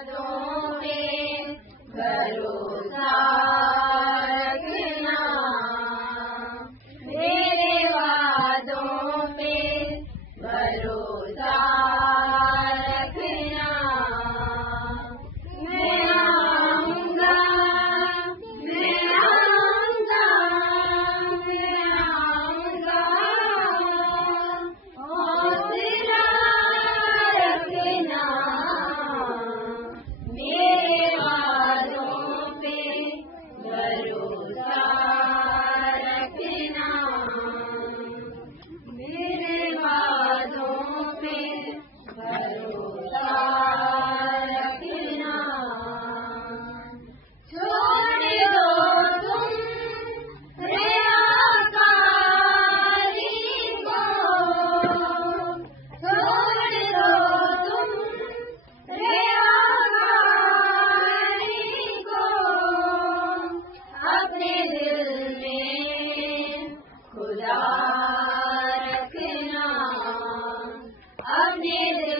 वादों पे भरोसा रखना, मेरे वादों पे भरोसा रखना। मैं आऊंगा, मैं आऊंगा, मैं आऊंगा, हौसला रखना, मेरे वादों पे भरोसा रखना, मेरे वादों पे भरोसा रखना। छोड़ दो तुम रियाकारी को, छोड़ दो तुम रियाकारी को, अपने दिल में खुदा रखना, अपने दिल